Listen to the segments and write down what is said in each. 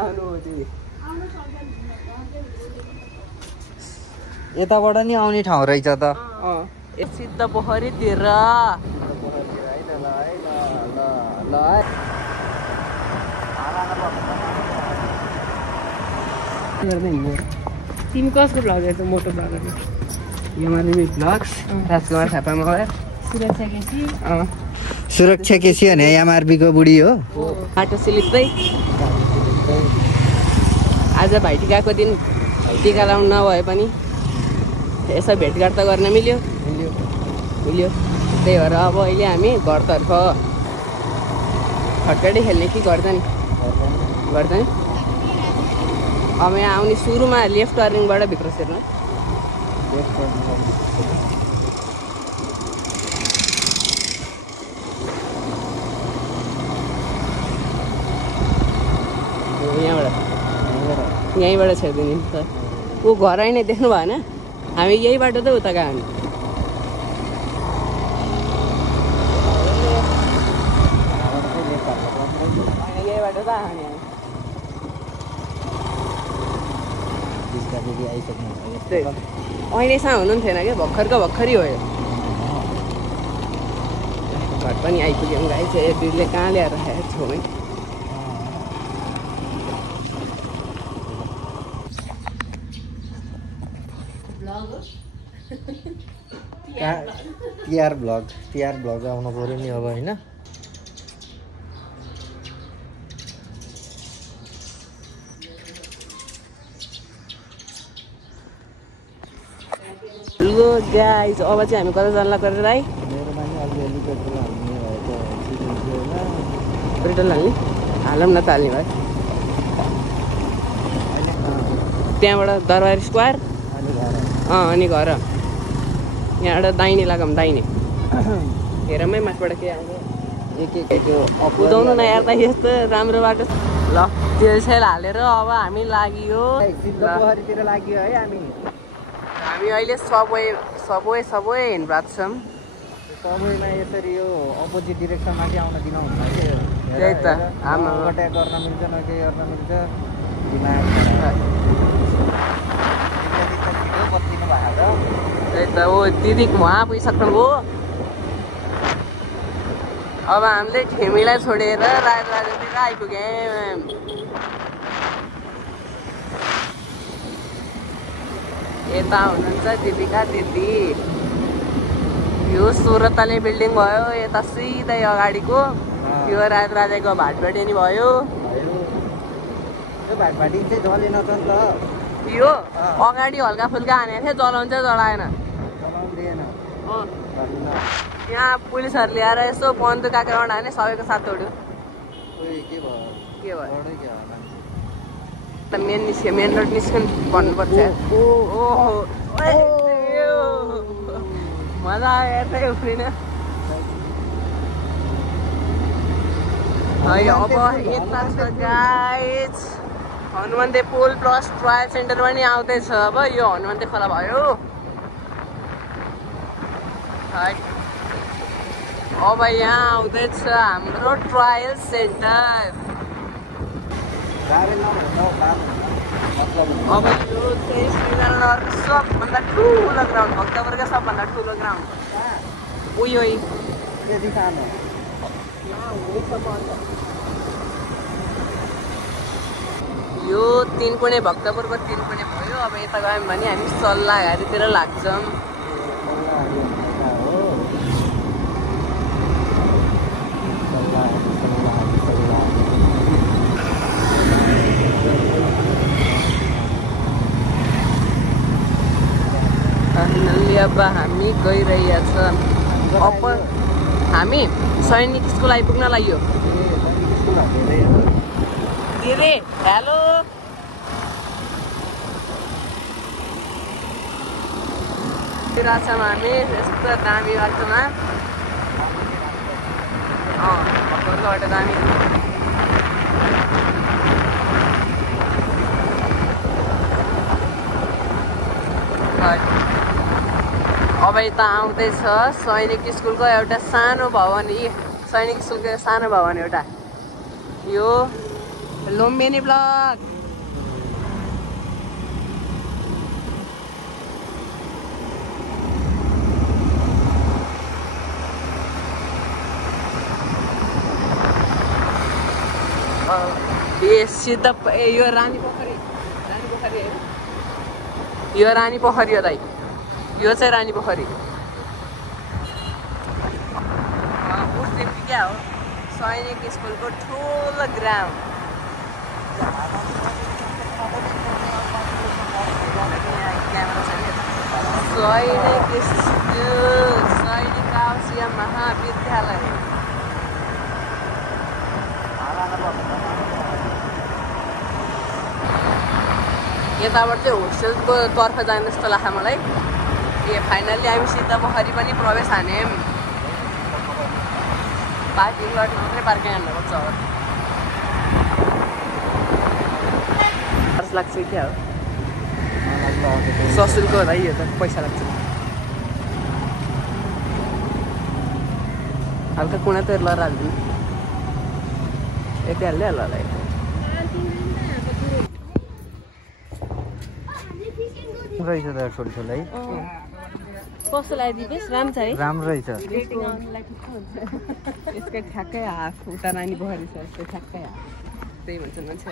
आउनु हो दिदी यताबाट नि आउने ठाउँ रहेछ त सिद्ध पोखरीतिर तिमी कसको भ्लग हेर्छौ मोटो भ्लग यमालिमी भ्लग्स राजकुमार थापा मगर सुरक्षा केसी सुरक्षा केसी भने एमआरपीको बुढी हो बाटो सिलिप्दै आज भाइटिकाको दिन टिका लाउनु नभए पनि यसो भेटघाट त गर्न मिल्यो त्यही भएर अब अहिले हामी घरतर्फ खटखटी खेल्ने कि गर्छ नि अब यहाँ आउने सुरुमा लेफ्ट टर्निङबाट भित्र छिर्नु यहीँबाट छिर्दिनु नि त ऊ घर आइनै देख्नु भएन हामी यही बाटो त उता गयो हामी यही बाटो त हामी अहिलेसम्म हुनु पनि थिएन क्या भर्खरै हो यो घर पनि आइपुग्यौँ गाई चाहिँ दिदीले कहाँ ल्याएर राखेको छेउमै तिहार भ्लग आउनु पर्यो नि अब होइन गाइस अब चाहिँ हामी कता जान्ला गरेर है पेट्रोल हाल्ने हालौँ न त हाल्ने भयो त्यहाँबाट दरबार स्क्वायर अनि घर यहाँबाट दाहिने लागौँ दाहिने हेरमै माथिबाट के आउँछ कुदाउनु नहेर्दा यस्तो राम्रो बाटो ल तेल सेल हालेर अब हामी लाग्यो है हामी अहिले सबवे हिँड्नु भएको छौँ सबैमा यसरी यो अपोजिट डिरेक्सनमा चाहिँ आउन दिनु हुन्न त्यही त हाम्रो अट्याक गर्न मिल्छ न केही गर्न मिल्छ दिमाग बत्तिनु भएको त्यही त ओ दिदी उहाँ पुगिसक्नुभयो अब हामीले खेमीलाई छोडेर राजराजातिर आइपुग्यौँ यता हुनुहुन्छ दिदीका दिदी यो 16 तले बिल्डिङ भयो यता सिधै अगाडिको यो राजराजाको भाटबाटी नि भयो यो अगाडि हल्का फुल्का हानेको थियो जलाउनु चाहिँ जलाएन यहाँ पुलिसहरूले ल्याएर यसो बन्दुक काकेर हाने सबैको साथ तोड्यो के भयो मेन रोड निस्कनु भन्नुपर्छ मजा आयो यतै उफ्रिन अब यता छ गाइज हनुमन्ते पुल प्लस ट्रायल सेन्टर पनि आउँदैछ अब यो हनुमन्ते खोला भयो अब यहाँ आउँदैछ हाम्रो ट्रायल सेन्टर अब यो चाहिँ श्रीनगरको सबभन्दा ठुलो ग्राउन्ड भक्तपुरको सबभन्दा ठुलो ग्राउन्ड उयो यो 3 कुने भक्तपुरको 3 कुने भयो अब यता गयौँ भने हामी सल्लाहघारीतिर लाग्छौँ अब हामी गइरहेछौँ अप्पर हामी सैनिक स्कुल आइपुग्न लाग्यो दिदी हेलो छौँ हामी यस्तो दामी बाटोमा बाटो दामी अब यता आउँदैछ सैनिक स्कुलको एउटा सानो भवन सैनिक स्कुलको सानो भवन एउटा यो लुम्बिनी ब्लग यो सिद्ध यो रानी पोखरी होइन यो रानी पोखरी हो दाइ यो चाहिँ रानी पोखरी क्या हो सैनिक स्कुलको ठुलो ग्राउन्ड सैनिक आवासीय महाविद्यालय यताबाट चाहिँ होस्टेलको तर्फ जाने जस्तो लाग्छ मलाई फाइनल्ली हामी सिद्ध पोखरी पनि प्रवेश हान्यौँ पार्किङ लट मात्रै पार्किङ हान्नुपर्छ खर्च लाग्छ क्या हो ससुलको होला यो त पैसा लाग्छ हल्का कुना त लर हाल्दिनु यति हाल्दै होला रहेछ त छोरी है कस्तो लगाइदिनुहोस् राम्रो छ है राम्रो रहेछ यसको ठ्याक्कै हाफ उता रानी पोखरी छ यसको ठ्याक्कै हाफ त्यही भन्छ मान्छे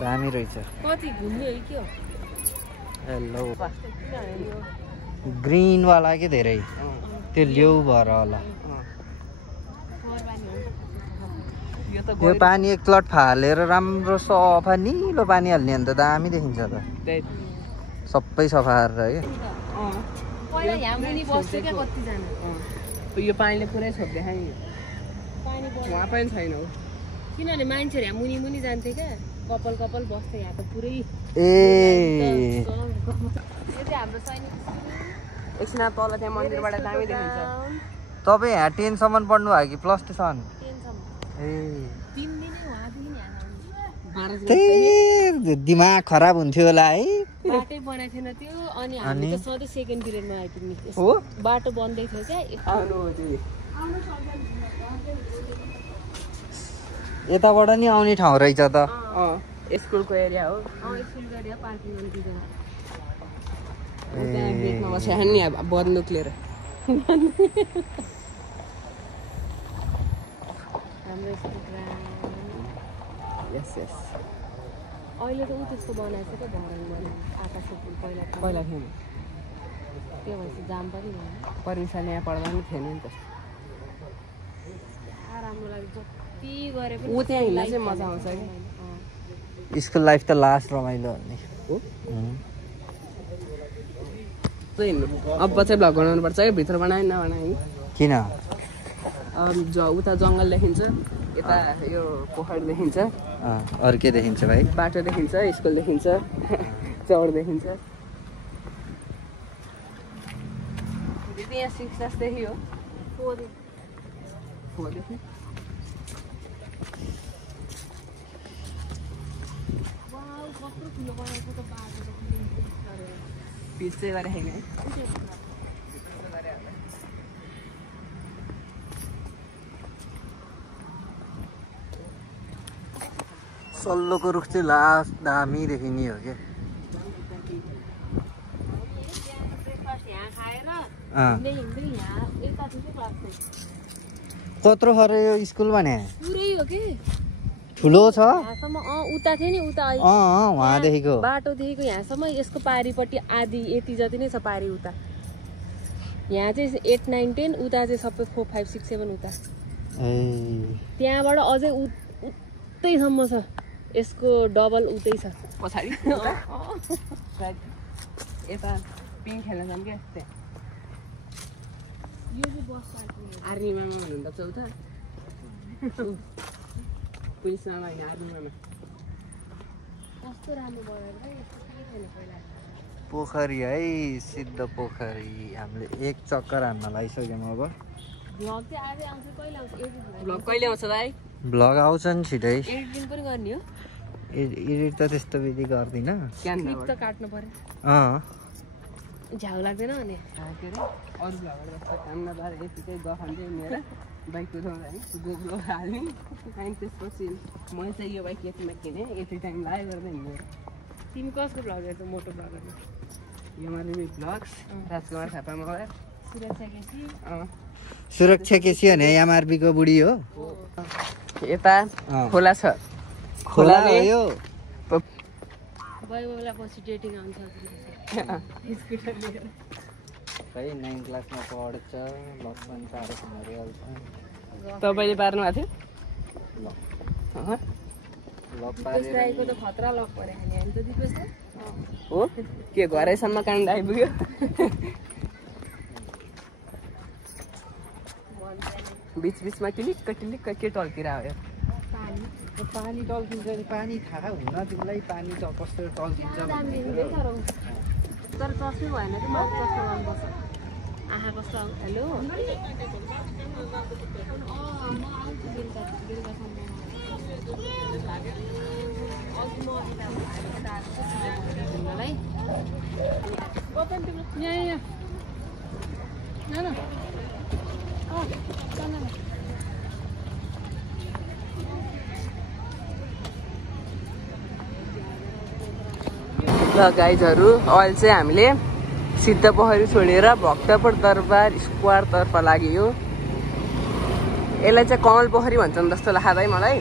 दामी रहेछ कति घुम्ने हो कि हेलो ग्रिनवाला के धेरै त्यो ल्याउ भएर होला यो पानी एक प्लट फालेर राम्रो सफा निलो पानी हाल्ने अन्त दामी देखिन्छ त सबै सफा गरेर है यो पानीले पुरै छोप्दै खायो उहाँ पनि छैन हो किनभने मान्छेहरू यहाँ मुनि मुनि जान्थे क्या कपाल कपाल बस्थे यहाँ त पुरै ए हाम्रो एकछिन तल त्यहाँ मन्दिरबाट दामी देखिन्छ तपाईँ यहाँ 10 सम्म पढ्नु भयो कि +2 सम्म ए त्यही दिमाग खराब हुन्थ्यो होला है बाटै बनाएको थिएन त्यो अनि हामी त सधैँ सेकेन्ड पिरियडमा आइपुग्ने हो बाटो बन्दै थियो क्या यताबाट नि आउने ठाउँ रहेछ त स्कुलको एरिया हो स्कुलको एरिया पार्किङ गर्ने बिचमा बसेर नि बन्दुक लिएर हाम्रो यस यस अहिले त ऊ त्यस्तो बनाएको छ त भरङमा आकाशको पुल पहिला थिएन त्यो भएपछि जाम पनि भएन परिसाले यहाँ पढ्दा पनि थिएन नि त राम्रो लाग्छ जति गरे पनि ऊ त्यहाँ हिँड्दा चाहिँ मजा आउँछ कि स्कुल लाइफ त लास्ट रमाइलो भन्ने हो अब चाहिँ भ्लग बनाउनुपर्छ है भित्र बनायो नबनायो किन उता जङ्गल देखिन्छ यता यो पोखरी देखिन्छ अरू के देखिन्छ भाइ बाटो देखिन्छ स्कुल देखिन्छ चौर देखिन्छ दिदी यहाँ 6 जस्तै हो 4 देखि पिच चाहिँ गरेको छैन है सल्लोको रुख चाहिँ लास्ट दामी देखिने हो क्या कत्रो खरे यो स्कुल भने पुरै हो कि ठुलो छ उता थियो नि उता वहाँदेखिको बाटोदेखिको यहाँसम्म यसको पारिपट्टि आधी यति जति नै छ पारि उता यहाँ चाहिँ 8, 9, 10 उता चाहिँ सबै 4, 5, 6, 7 उता त्यहाँबाट अझै उतैसम्म छ यसको डबल उतै छ पछाडि यता पिङ खेल्न जान्छ क्या त्यहाँ यो चाहिँ बस आर्मीमा भन्दा चौथा पुलिसमा होइन आर्मीमा कस्तो राम्रो बनाएर पोखरी है सिद्ध पोखरी हामीले एक चक्कर हान्न लागिसक्यौँ अब भ्लग चाहिँ आजै आउँछ कहिले आउँछ भ्लग कहिले आउँछ दाइ भ्लग आउँछ नि छिटै एडिटिङ पनि गर्ने हो एडिट त त्यस्तो विधि गर्दिनँ क्लिप त काट्नु पर्यो झ्याउ लाग्दैन अनि अरू भ्लगहरू जस्तो काम नभएर यति चाहिँ गफान चाहिँ बाइक कुदाउँदा होइन गोब्रो हाल्ने अनि त्यसपछि मैले चाहिँ यो बाइक यतिमा किनेँ यति टाइम लाग्यो गर्दा हिँडेर। तिमी कसको भ्लग हेर्छौ मोटो भ्लग यो मारुनी ब्लग्स राजकुमार थापा मगर सुरक्षा केसी सुरक्षा केसी भने एमआरपीको बुढी हो यता खोला छ खोला हो यो बैगोला पछि डेटिङ आउँछ स्कुटर लिएर खै 9 क्लासमा पढ्छ लक पनि साह्रो मरिहाल्छ तपाईँले पार्नु भएको थियो लक राईको त खतरा लक परेको नि अहिले त दिपेश हो के घरैसम्म काण्ड आइपुग्यो बिचमा टिलिक्क के टल्किएर आयो पानी टल्किन्छ नि पानी थाहा हुन तिमीलाई पानी त कस्तो टल्किन्छ तर चस्नु भएन त माथि कस्तो गर्नुपर्छ आँखा कस्तो हेलो ल गाइजहरू अहिले चाहिँ हामीले सिद्धपोखरी छोडेर भक्तपुर दरबार स्क्वायरतर्फ लाग्यो। यसलाई चाहिँ कमल पोखरी भन्छन् जस्तो लाग्छ है मलाई।